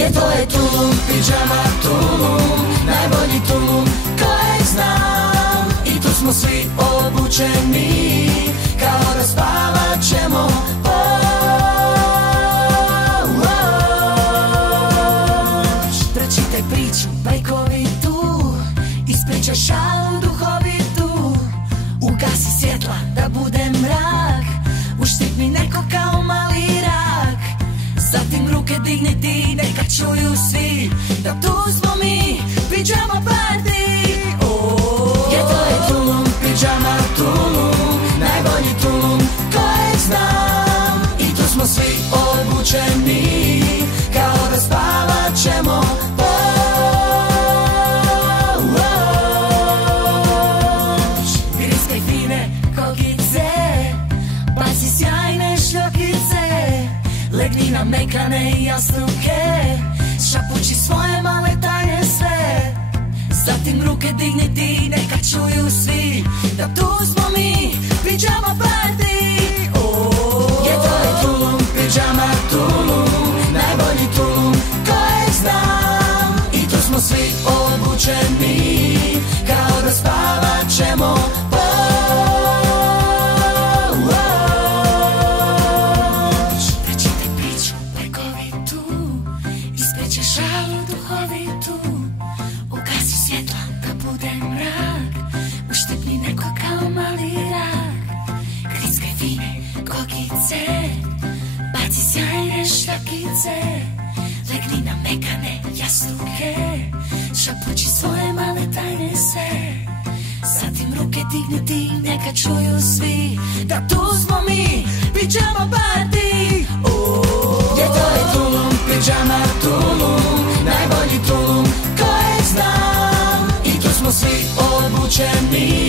Ljeto je Tulum, pidžama Tulum, najbolji Tulum kojeg znam. I tu smo svi obučeni, kao da spavat ćemo. Pročitaj priču bajkovitu, ispričaj šalu duhovitu. Ugasi svjetla da bude mrak, uštipni neko kao mali rak. Zatim ruke digni ti, neka čuju svi da tu smo mi, pidžama party. Ljeto je Tulum, pidžama Tulum, najbolji Tulum kojeg znam. I tu smo svi obučeni, kao da spavat ćemo. Griskaj fine kokice, baci sjajne šljokice, legni na mekane jastuke, šapući svoje male tajne sve. Zatim ruke digni ti, neka čuju svi da tu smo mi, pidžama party. Ljeto je Tulum, pidžama Tulum, najbolji Tulum kojeg znam. I tu smo svi obučeni, kao da spavat ćemo. Pročitaj priču bajkovitu, ispričaj šalu duhovitu. Ugasi svjetla da bude mrak, uštipni neko kao mali rak. Griskaj fine kokice, baci sjajne šljokice, legni na mekane jastuke, šapući svoje male tajne sve. Zatim ruke digni ti, neka čuju svi da tu smo mi, pidžama party. Ljeto je Tulum, pidžama Tulum, najbolji Tulum kojeg znam. I tu smo svi obučeni,